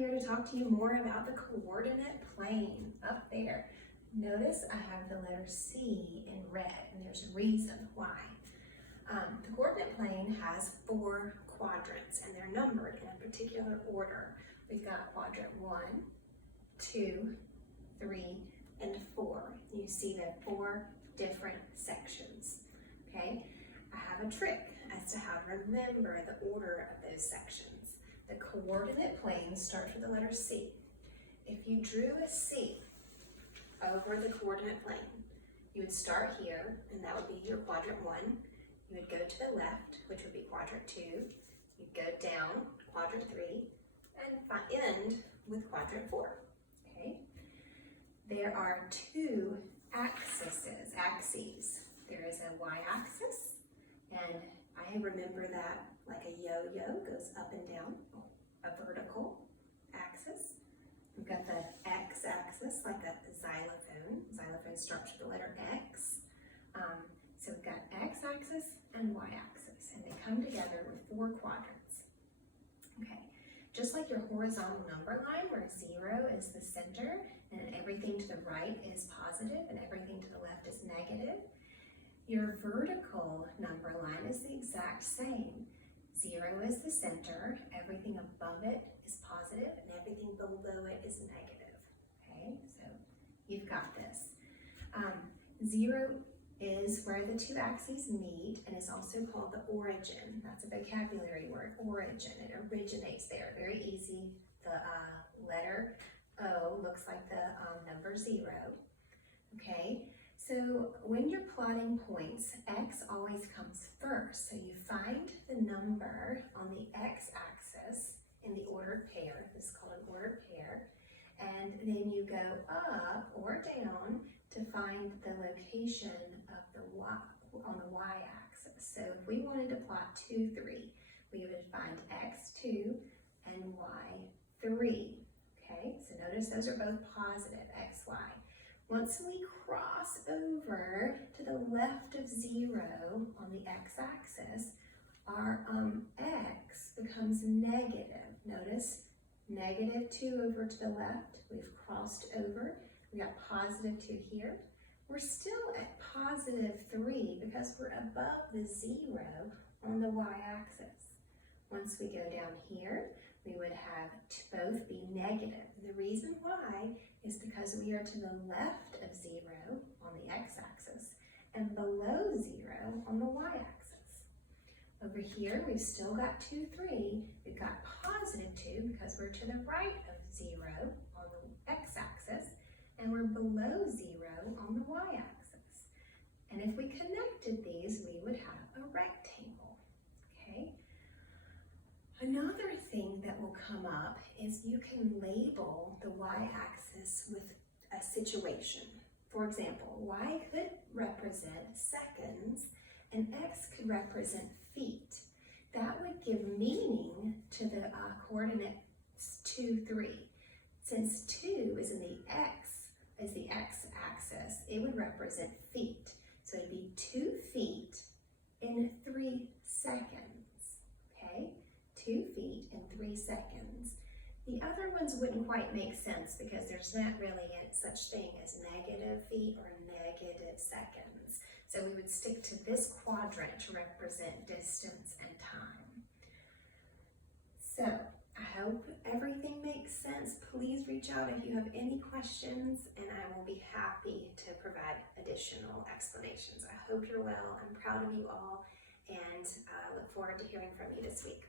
here to talk to you more about the coordinate plane up there. Notice I have the letter C in red, and there's a reason why. The coordinate plane has 4 quadrants, and they're numbered in a particular order. We've got quadrant 1, 2, 3, and 4. You see the 4 different sections, okay? I have a trick as to how to remember the order of those sections. The coordinate plane starts with the letter C. If you drew a C over the coordinate plane, you would start here, and that would be your quadrant 1. You would go to the left, which would be quadrant 2. You'd go down, quadrant 3, and end with quadrant 4, okay? There are 2 axes. There is a y-axis, and I remember that like a yo-yo goes up and down, a vertical axis. We've got the x-axis like a xylophone. Xylophone starts with the letter X. So we've got x-axis and y-axis, and they come together with 4 quadrants. Okay, just like your horizontal number line where 0 is the center and everything to the right is positive and everything to the left is negative, your vertical number line is the exact same. 0 is the center, everything above it is positive, and everything below it is negative. Okay, so you've got this. 0 is where the 2 axes meet, and it's also called the origin. That's a vocabulary word, origin. It originates there, very easy. The letter O looks like the number 0. Okay, so when you're plotting points, X always comes first. So you find the number on the X-axis in the ordered pair. This is called an ordered pair. And then you go up or down to find the location of the Y on the Y-axis. So if we wanted to plot 2, 3, we would find X2 and Y3. Okay, so notice those are both positive, X, Y. Once we cross over to the left of 0 on the x-axis, our x becomes negative. Notice -2 over to the left. We've crossed over. We got +2 here. We're still at +3 because we're above the 0 on the y-axis. Once we go down here, we would have both be negative. The reason why is because we are to the left of 0 on the x-axis and below 0 on the y-axis. Over here, we've still got 2, 3. We've got +2 because we're to the right of 0 on the x-axis and we're below 0 on the y-axis. And if we connected these, we would have a rectangle, okay? Another thing that will come up is you can label the y-axis with a situation. For example, y could represent seconds and x could represent feet. That would give meaning to the coordinates 2, 3. Since 2 is in the x-axis, it would represent feet. So it'd be 2 feet in 3 seconds, okay? 2 feet in 3 seconds. The other ones wouldn't quite make sense because there's not really such thing as negative feet or negative seconds. So we would stick to this quadrant to represent distance and time. So I hope everything makes sense. Please reach out if you have any questions, and I will be happy to provide additional explanations. I hope you're well. I'm proud of you all, and I look forward to hearing from you this week.